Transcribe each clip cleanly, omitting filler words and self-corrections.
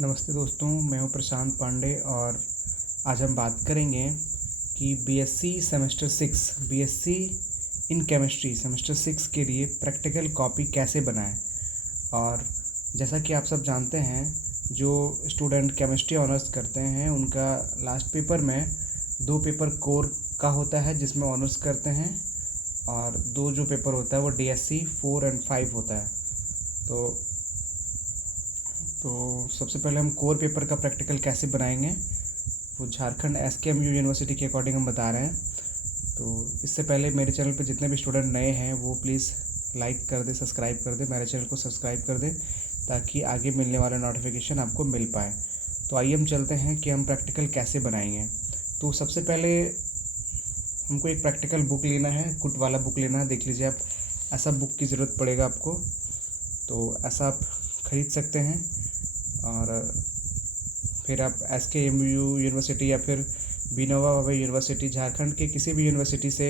नमस्ते दोस्तों, मैं हूं प्रशांत पांडे और आज हम बात करेंगे कि BSc semester 6 BSc in chemistry semester 6 के लिए प्रैक्टिकल कॉपी कैसे बनाएं। और जैसा कि आप सब जानते हैं, जो स्टूडेंट केमिस्ट्री ऑनर्स करते हैं उनका लास्ट पेपर में 2 पेपर कोर का होता है जिसमें ऑनर्स करते हैं, और 2 जो पेपर होता है वो डीएससी 4 और 5 होता है। तो सबसे पहले हम कोर पेपर का प्रैक्टिकल कैसे बनाएंगे वो झारखंड एसकेएमयू यूनिवर्सिटी के अकॉर्डिंग हम बता रहे हैं। तो इससे पहले मेरे चैनल पे जितने भी स्टूडेंट नए हैं वो प्लीज़ लाइक कर दे, सब्सक्राइब कर दे, मेरे चैनल को सब्सक्राइब कर दे ताकि आगे मिलने वाला नोटिफिकेशन आपको मिल पाए। तो आइए हम चलते हैं कि हम प्रैक्टिकल कैसे बनाएंगे। तो सबसे पहले हमको एक प्रैक्टिकल बुक लेना है, कुट वाला बुक लेना है। देख लीजिए आप, ऐसा बुक की ज़रूरत पड़ेगा आपको, तो ऐसा आप ख़रीद सकते हैं। और फिर आप एसकेएमयू यूनिवर्सिटी या फिर विनोबा भावे यूनिवर्सिटी, झारखंड के किसी भी यूनिवर्सिटी से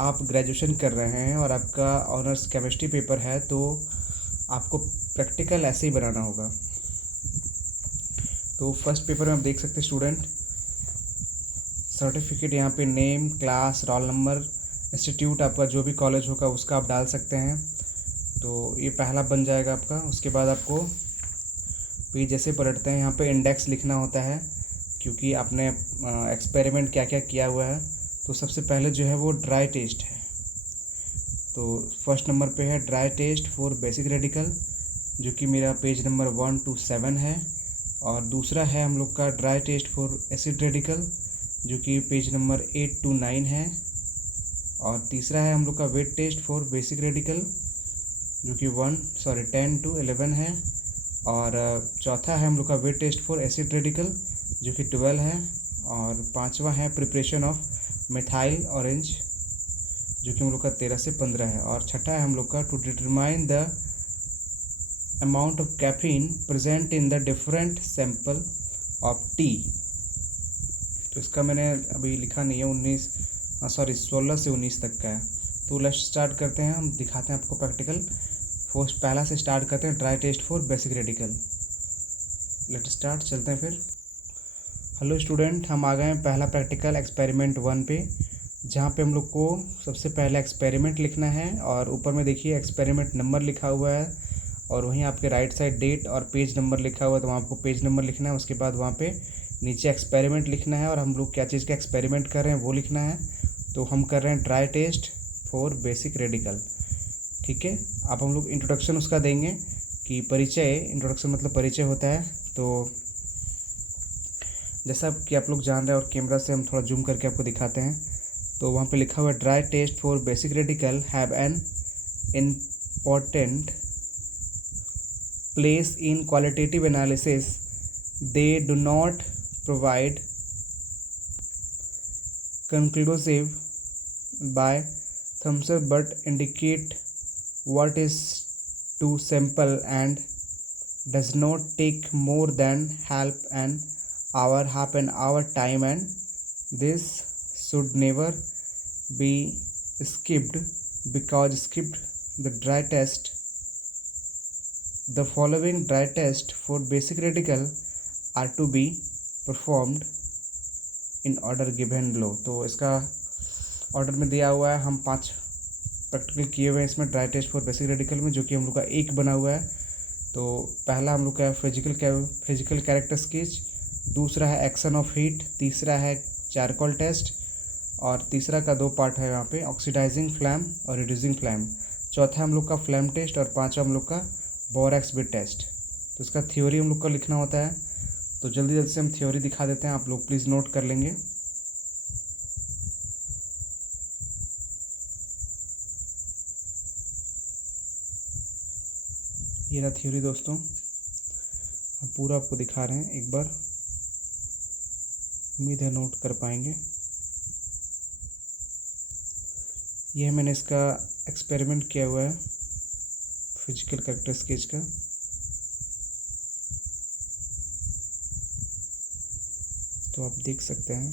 आप ग्रेजुएशन कर रहे हैं और आपका ऑनर्स केमिस्ट्री पेपर है, तो आपको प्रैक्टिकल ऐसे ही बनाना होगा। तो फर्स्ट पेपर में आप देख सकते हैं स्टूडेंट सर्टिफिकेट, यहाँ पे name, class, roll number, institute आपका जो भी कॉलेज होगा उसका आप डाल सकते हैं। तो ये पहला बन जाएगा आपका। उसके बाद आपको पेज जैसे पलटते हैं, यहाँ पे इंडेक्स लिखना होता है क्योंकि आपने एक्सपेरिमेंट क्या क्या किया हुआ है। तो सबसे पहले जो है वो ड्राई टेस्ट है। तो फर्स्ट नंबर पे है dry test for basic radical, जो कि मेरा पेज नंबर 1 to 7 है। और दूसरा है हम लोग का dry test for acid radical, जो कि पेज नंबर 8 to 9 है। और तीसरा है हम लोग का wet test for basic radical, जो कि 10 to 11 है। और चौथा है हम लोग का wet test for acid radical, जो कि 12 है। और पांचवा है प्रिपरेशन ऑफ मिथाइल ऑरेंज, जो कि हम लोग का 13 से 15 है। और छठा है हम लोग का to determine the amount of caffeine present in the different sample of tea. तो इसका मैंने अभी लिखा नहीं है, 16 से 19 तक का है। तो लेट्स स्टार्ट करते हैं, हम दिखाते हैं आपको प्रैक्टिकल। फर्स्ट पहला से स्टार्ट करते हैं, dry test for basic radical. Let start, चलते हैं फिर। हेलो स्टूडेंट, हम आ गए हैं पहला प्रैक्टिकल एक्सपेरिमेंट 1 पे, जहाँ पे हम लोग को सबसे पहले एक्सपेरिमेंट लिखना है। और ऊपर में देखिए एक्सपेरिमेंट नंबर लिखा हुआ है, और वहीं आपके राइट साइड डेट और पेज नंबर लिखा हुआ है, तो वहाँ आपको पेज नंबर लिखना है। उसके बाद वहाँ पे नीचे एक्सपेरिमेंट लिखना है और हम लोग क्या चीज़ का एक्सपेरिमेंट कर रहे हैं वो लिखना है। तो हम कर रहे हैं dry test for basic radical, ठीक है। अब हम लोग इंट्रोडक्शन उसका देंगे कि परिचय, इंट्रोडक्शन मतलब परिचय होता है। तो जैसा कि आप लोग जान रहे हैं, और कैमरा से हम थोड़ा जूम करके आपको दिखाते हैं, तो वहाँ पे लिखा हुआ है dry test for basic radical have an important place in qualitative analysis. They do not provide conclusive by thumbs up but indicate what is to sample and does not take more than half an hour time, and this should never be skipped because skipped the dry test. The following dry test for basic radical are to be performed in order given लो। तो इसका order में दिया हुआ है, हम 5 practical किए हुए हैं इसमें dry test for basic radical में, जो कि हम लोग का एक बना हुआ है। तो पहला हम लोग का फिजिकल कैरेक्टर स्केच, दूसरा है एक्शन ऑफ हीट, तीसरा है चारकोल टेस्ट, और तीसरा का 2 पार्ट है यहाँ पे, ऑक्सीडाइजिंग फ्लैम और रिड्यूसिंग फ्लैम। चौथा हम लोग का फ्लैम टेस्ट, और पाँचवा हम लोग का बोरेक्स बिट टेस्ट। तो इसका थ्योरी हम लोग का लिखना होता है। तो जल्दी जल्दी से हम थ्योरी दिखा देते हैं, आप लोग प्लीज़ नोट कर लेंगे। ये रहा थ्योरी दोस्तों, हम पूरा आपको दिखा रहे हैं एक बार, उम्मीद है नोट कर पाएंगे। ये मैंने इसका एक्सपेरिमेंट किया हुआ है फिजिकल कैरेक्टर स्केच का। तो आप देख सकते हैं,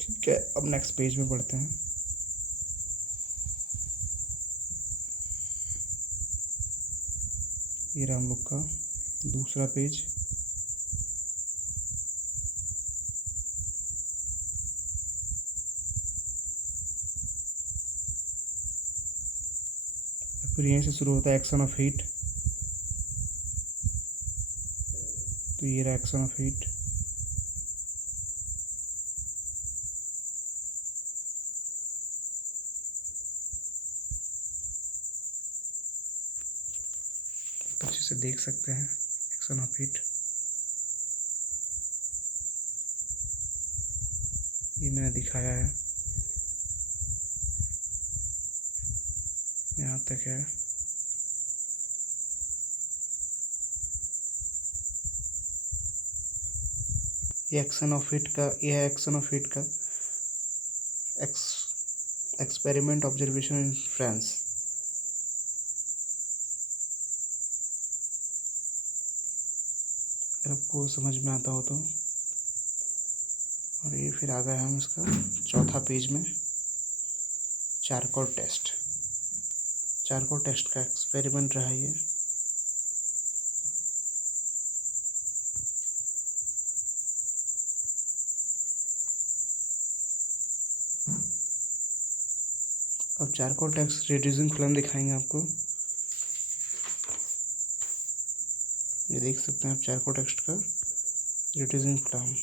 ठीक है। अब नेक्स्ट पेज में पढ़ते हैं। ये रहा हम लोग का दूसरा पेज। फिर यहीं से शुरू होता है एक्शन ऑफ हीट। तो ये रहा एक्शन ऑफ हीट। अच्छे से देख सकते हैं एक्शन ऑफ हीट। ये मैंने दिखाया है, यहाँ तक है। ये एक्शन ऑफ हीट का, यह है एक्शन ऑफ हीट का एक्सपेरिमेंट ऑब्जर्वेशन इन फ्रांस। अगर आपको समझ में आता हो तो। और ये फिर आ गए हम इसका चौथा पेज में, चारकोल टेस्ट। चारकोल टेस्ट का एक्सपेरिमेंट रहा ये। अब चारकोल टेस्ट रिड्यूसिंग फ्लेम दिखाएंगे आपको। ये देख सकते हैं आप चारकोल टेस्ट का रिड्यूसिंग फ्लेम।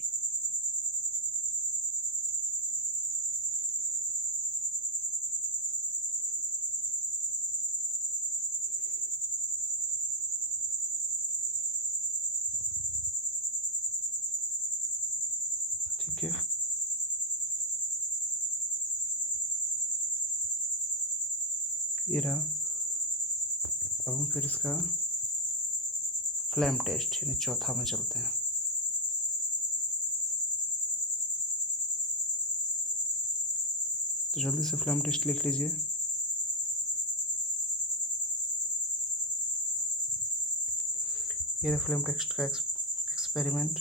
ठीक है, ये रहा। अब हम फिर इसका फ्लेम टेस्ट यानी चौथा में चलते हैं। तो जल्दी से फ्लेम टेस्ट लिख लीजिए। ये रहा फ्लेम टेस्ट का एक्सपेरिमेंट।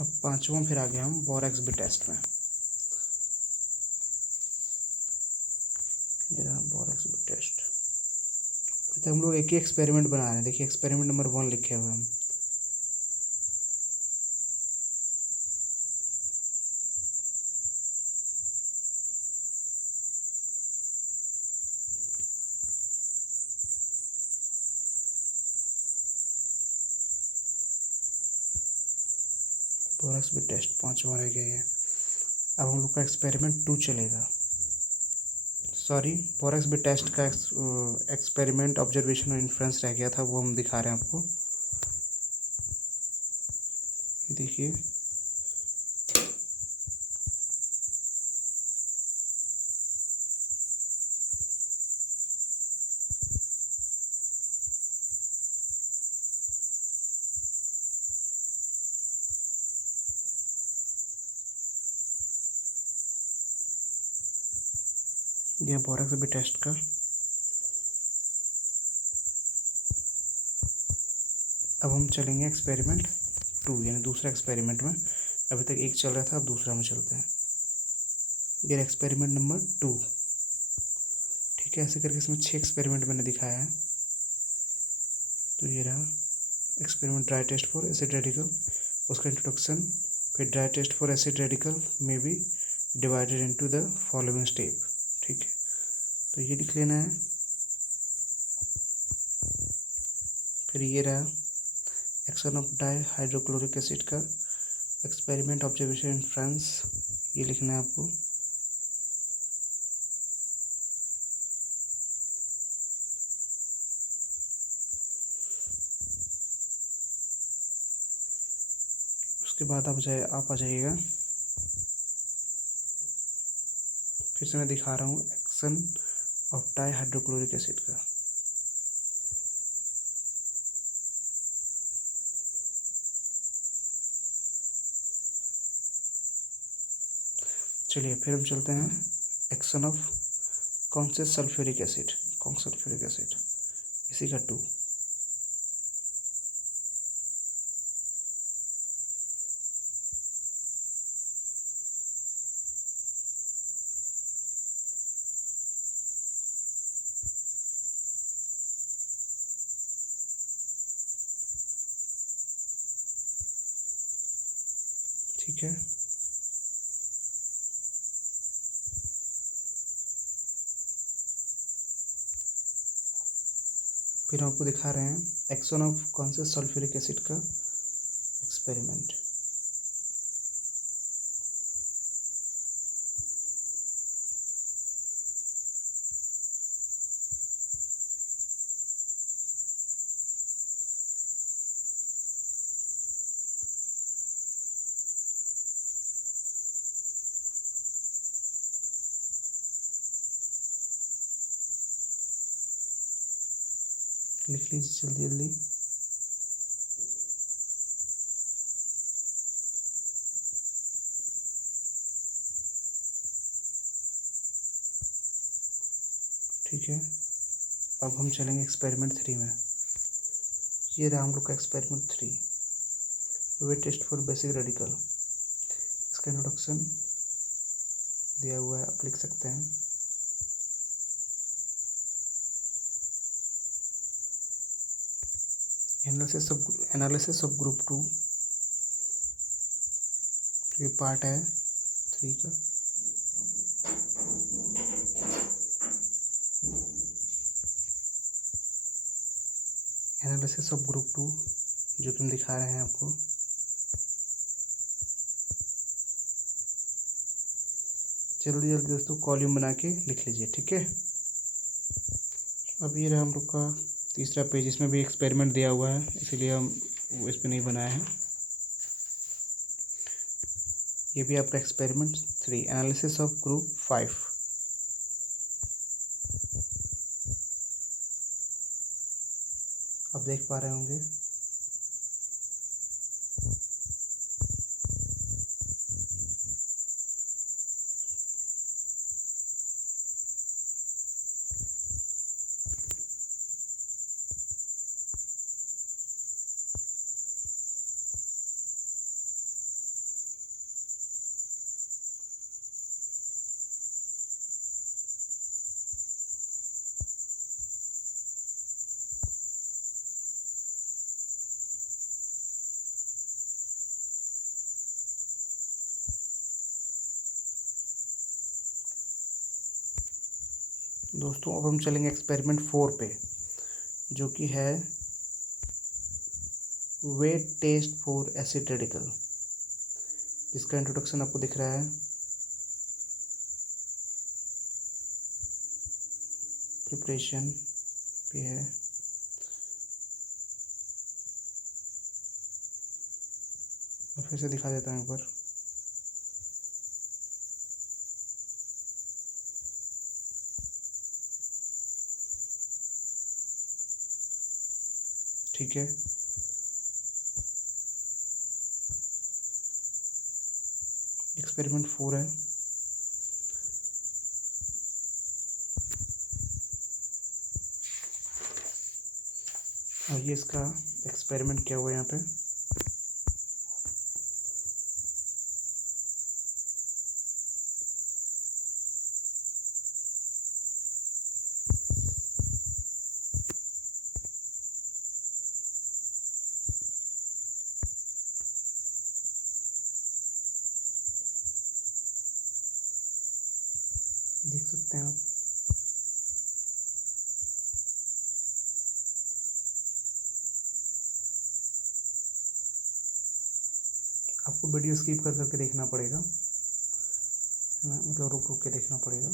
अब पांचवा फिर आ गया हम बोरेक्स बी टेस्ट में। ये रहा बोरेक्स बी टेस्ट। अभी तक हम लोग एक ही एक्सपेरिमेंट बना रहे हैं। देखिए एक्सपेरिमेंट नंबर 1 लिखे हुए हम। बोरेक्स बी टेस्ट पांचवा रह गया है। अब हम लोग का एक्सपेरिमेंट 2 चलेगा। सॉरी, बोरेक्स बी टेस्ट का एक्सपेरिमेंट ऑब्जर्वेशन और इन्फ्रेंस रह गया था, वो हम दिखा रहे हैं आपको। ये देखिए ये बोरेक्स बी टेस्ट का। अब हम चलेंगे एक्सपेरिमेंट 2 यानी दूसरा एक्सपेरिमेंट में। अभी तक एक चल रहा था, अब दूसरा में चलते हैं। ये एक्सपेरिमेंट नंबर 2। ठीक है, ऐसे करके इसमें 6 एक्सपेरिमेंट मैंने दिखाया है। तो ये रहा experiment dry test for acid radical, उसका इंट्रोडक्शन। फिर dry test for acid radical में भी divided into the following step. ठीक है, तो ये लिख लेना है। फिर ये रहा action of dye hydrochloric acid का एक्सपेरिमेंट ऑब्जर्वेशन इन फ्रांस, ये लिखना है आपको। उसके बाद आप आ जाइएगा, फिर से मैं दिखा रहा हूँ action of dye hydrochloric acid का। चलिए फिर हम चलते हैं एक्शन ऑफ कौन से सल्फ्यूरिक एसिड, इसी का 2। ठीक है, फिर हम आपको दिखा रहे हैं एक्शन ऑफ कौन से सल्फ्यूरिक एसिड का एक्सपेरिमेंट। लिख लीजिए जल्दी जल्दी। ठीक है, अब हम चलेंगे एक्सपेरिमेंट 3 में। ये रहा हम लोग का experiment 3, wet test for basic radical. इसका इंट्रोडक्शन दिया हुआ है, आप लिख सकते हैं। एनालिसिस ऑफ ग्रुप 2, ये पार्ट है 3 का। एनालिसिस ऑफ ग्रुप 2 जो कि हम दिखा रहे हैं आपको। जल्दी जल्दी दोस्तों कॉलम बना के लिख लीजिए, ठीक है। अब ये रहा हम लोग का तीसरा पेज, इसमें भी एक्सपेरिमेंट दिया हुआ है, इसीलिए हम इस पर नहीं बनाए हैं। ये भी आपका एक्सपेरिमेंट 3, एनालिसिस ऑफ ग्रुप 5। आप देख पा रहे होंगे। दोस्तों अब हम चलेंगे एक्सपेरिमेंट 4 पे, जो कि है wet test for acid radical, जिसका इंट्रोडक्शन आपको दिख रहा है। प्रिपरेशन भी है। मैं फिर से दिखा देता हूँ एक बार। ठीक है, एक्सपेरिमेंट 4 है। और ये इसका एक्सपेरिमेंट क्या हुआ यहाँ पे। देख सकते हैं आप। आपको वीडियो स्किप कर करके देखना पड़ेगा, है ना, मतलब रुक रुक के देखना पड़ेगा।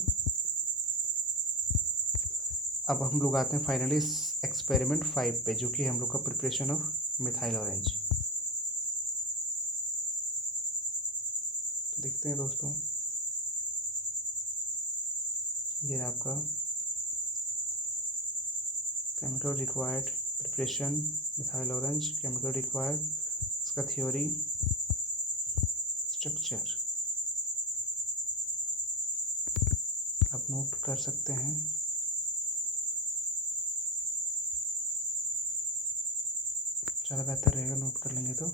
अब हम लोग आते हैं फाइनली एक्सपेरिमेंट 5 पे, जो कि हम लोग का प्रिपरेशन ऑफ मिथाइल ऑरेंज। तो देखते हैं दोस्तों, ये आपका chemical required preparation methyl orange, chemical required, इसका थ्योरी, स्ट्रक्चर। आप नोट कर सकते हैं। ज़्यादा बेहतर रहेगा नोट कर लेंगे तो।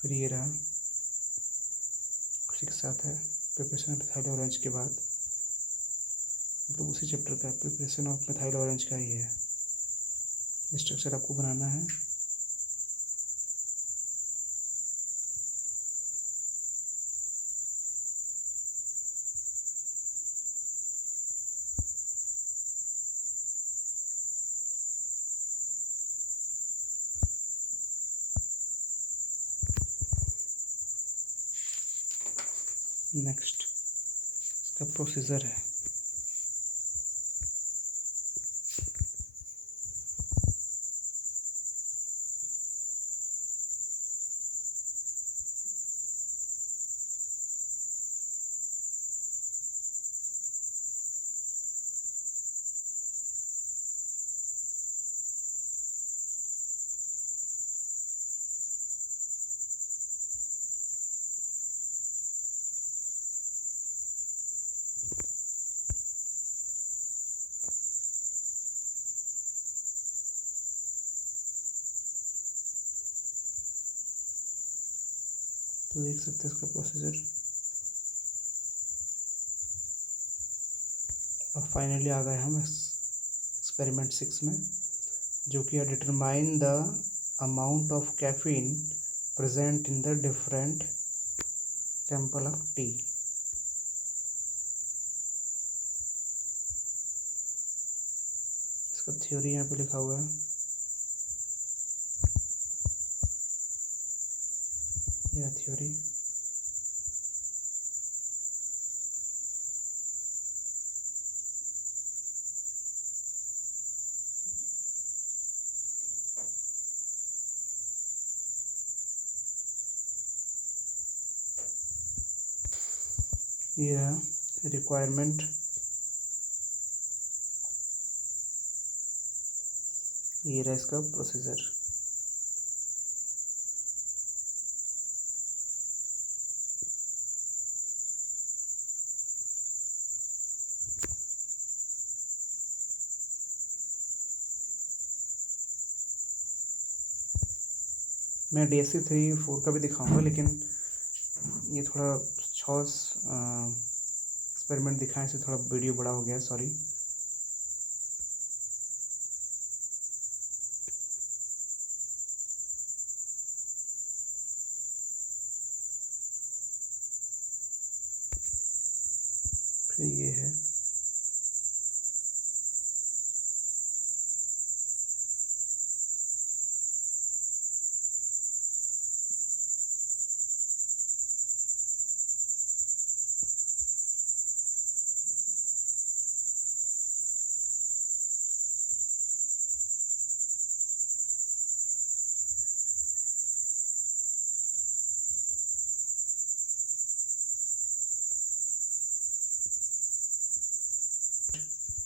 फिर ये रहा, उसी के साथ है प्रिपरेशन ऑफ मिथाइल ऑरेंज के बाद, मतलब उसी चैप्टर का प्रिपरेशन ऑफ मिथाइल ऑरेंज का ही है। स्ट्रक्चर आपको बनाना है। नेक्स्ट इसका प्रोसीजर है। तो देख सकते हैं इसका प्रोसीजर। अब फाइनली आ गए हम एक्सपेरिमेंट 6 में, जो कि है determine the amount of caffeine present in the different sample of T. इसका थ्योरी यहाँ पे लिखा हुआ है। यह थ्योरी ये रहा रिक्वायरमेंट। ये रहा इसका प्रोसीजर। मैं DSC 3-4 का भी दिखाऊंगा, लेकिन ये थोड़ा छॉस एक्सपेरिमेंट दिखाएं से थोड़ा वीडियो बड़ा हो गया, सॉरी। फिर ये है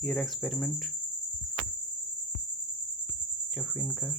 ये रहा एक्सपेरिमेंट कैफीन का।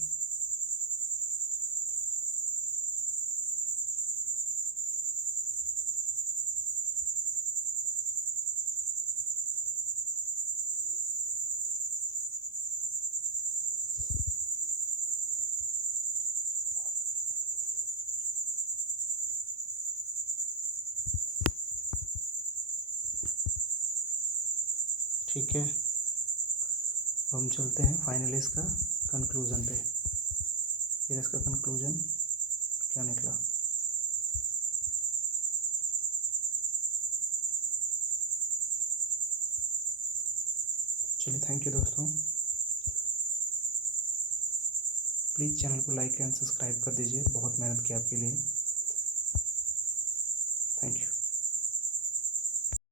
ठीक है, अब हम चलते हैं फाइनली इसका कंक्लूज़न पे। फिर इसका कंक्लूज़न क्या निकला। चलिए, थैंक यू दोस्तों। प्लीज़ चैनल को लाइक एंड सब्सक्राइब कर दीजिए, बहुत मेहनत की आपके लिए।